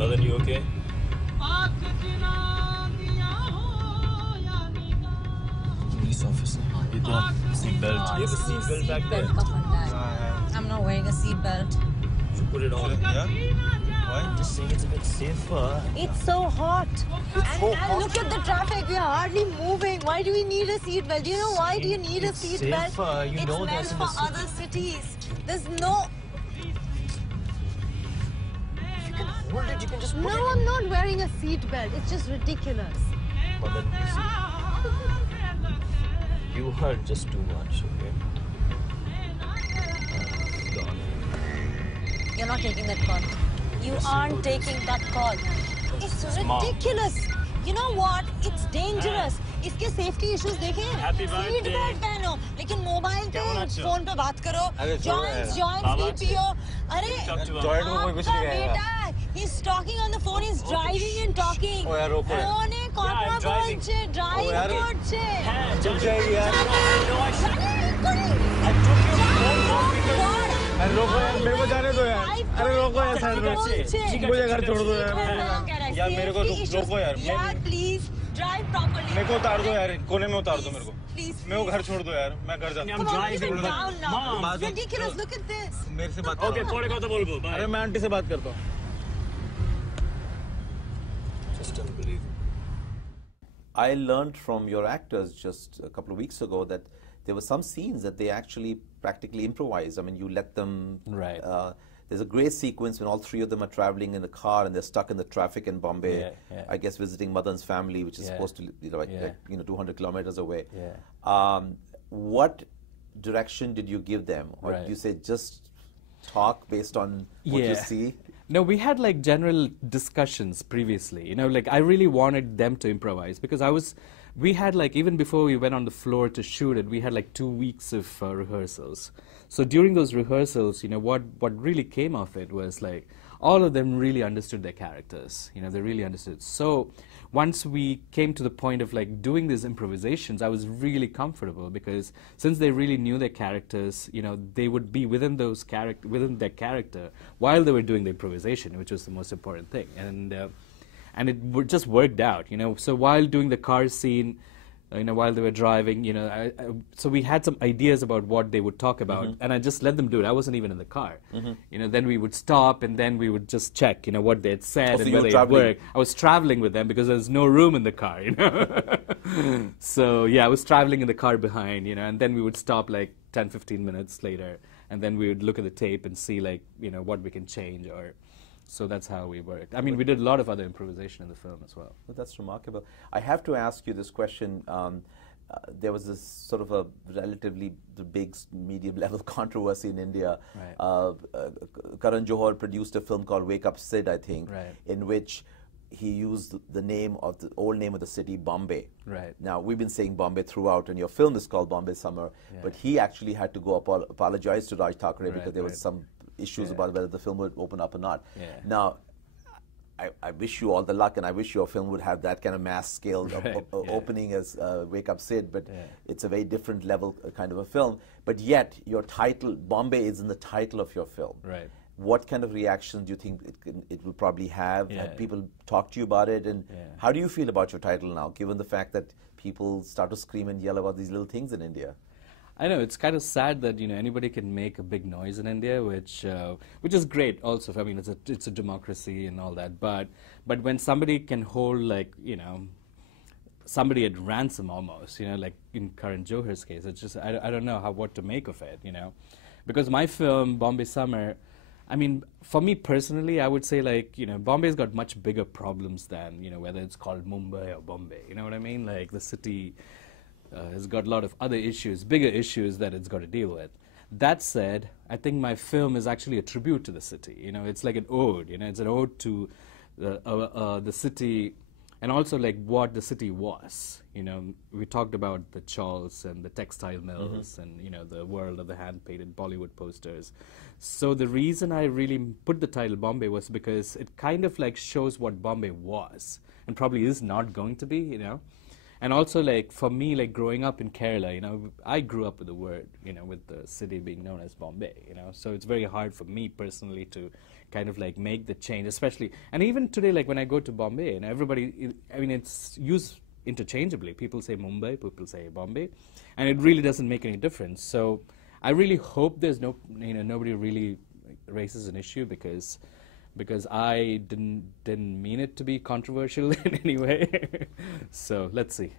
Madan, you okay? Police officer. You don't seatbelt. You have a seatbelt back there. I'm not wearing a seatbelt. You put it on. Yeah? Why? Just saying it's a bit safer. It's so hot. And look at the traffic. We are hardly moving. Why do we need a seatbelt? Do you know why do you need a seatbelt? Safer. You know it's meant there's for other cities. There's no... You can hold it. You can just put No, I'm not wearing a seatbelt. It's just ridiculous. Madan, you heard just too much, okay? Gone. You're not taking that call. You aren't taking that call. It's ridiculous. You know what? It's dangerous. इसके safety issues देखें. Happy birthday. Seat belt पहनो. लेकिन mobile पे phone पे बात करो. Joints भी पियो. अरे आपका बेटा है. He's talking on the phone. He's driving and talking. ओ यार रोको. Phone corpora बोलছে. Drive করছে. चुप जाइए यार. अरे रोको यार मेरे को जाने दो यार. अरे रोको यार साइड में. मुझे घर छोड़ दो यार. यार मेरे को रोको यार. यार प्लीज ड्राइव प्रॉपर्ली. मेरे को उतार दो यार. कोने में उतार दो मेरे को. प्लीज. मेरे को घर छोड़ दो यार. मैं घर जाता हूँ. Mom, ridiculous. Look at this. मेरे से बात करो. Okay, थोड़े কথা বলবো. अरे मैं आंटी से बात करता हूँ. Just unbelievable. I learned from your actors just a couple of weeks ago that there were some scenes that they actually practically improvised. I mean, you let them... Right. There's a great sequence when all three of them are traveling in the car and they're stuck in the traffic in Bombay. Yeah. I guess visiting Madan's family, which is supposed to, like 200 kilometers away. Yeah. What direction did you give them, or did you say just talk based on what you see? No, we had like general discussions previously. You know, like I really wanted them to improvise because we had like, even before we went on the floor to shoot it, we had like 2 weeks of rehearsals. So during those rehearsals, you know, what really came of it was like all of them really understood their characters. You know, they really understood. So once we came to the point of like doing these improvisations, I was really comfortable because since they really knew their characters, you know, they would be within their character while they were doing the improvisation, which was the most important thing. And it just worked out, you know. So while doing the car scene, you know, while they were driving, you know, so we had some ideas about what they would talk about, and I just let them do it. I wasn't even in the car. You know, then we would stop, and then we would just check, you know, what they had said and whether it worked. I was traveling with them because there's no room in the car, you know. So, yeah, I was traveling in the car behind, you know, and then we would stop like 10, 15 minutes later, and then we would look at the tape and see, like, you know, what we can change or... So that's how we worked. I mean, we did a lot of other improvisation in the film as well. Well, that's remarkable. I have to ask you this question. There was this sort of a relatively big medium-level controversy in India. Right. Karan Johar produced a film called Wake Up Sid, I think, Right. in which he used the name of the old name of the city, Bombay. Right. Now, we've been saying Bombay throughout, and your film is called Bombay Summer, but he actually had to go apologize to Raj Thackeray because there was some issues about whether the film would open up or not. Now, I wish you all the luck, and I wish your film would have that kind of mass scale opening as Wake Up Sid, but it's a very different level kind of a film. But yet, your title, Bombay, is in the title of your film. Right. What kind of reactions do you think it will probably have? Have people talk to you about it? And how do you feel about your title now, given the fact that people start to scream and yell about these little things in India? I know, it's kind of sad that, you know, anybody can make a big noise in India, which is great also. I mean, it's a democracy and all that, but when somebody can hold, like, you know, somebody at ransom almost, you know, like in Karan Johar's case, it's just, I don't know what to make of it, you know. Because my film, Bombay Summer, I mean, for me personally, I would say, like, you know, Bombay's got much bigger problems than, you know, whether it's called Mumbai or Bombay, you know what I mean? Like, the city has got a lot of other issues, bigger issues that it's got to deal with. That said, I think my film is actually a tribute to the city. You know, it's like an ode. You know, it's an ode to the city, and also like what the city was. You know, we talked about the chawls and the textile mills, and you know, the world of the hand-painted Bollywood posters. So the reason I really put the title Bombay was because it kind of like shows what Bombay was, and probably is not going to be. You know. And also, like, for me, like, growing up in Kerala, you know, I grew up with the word, you know, with the city being known as Bombay, you know, so it's very hard for me personally to kind of, like, make the change, especially, and even today, like, when I go to Bombay, and everybody, I mean, it's used interchangeably. People say Mumbai, people say Bombay, and it really doesn't make any difference. So I really hope there's no, you know, nobody really raises an issue, because I didn't mean it to be controversial in any way. So let's see.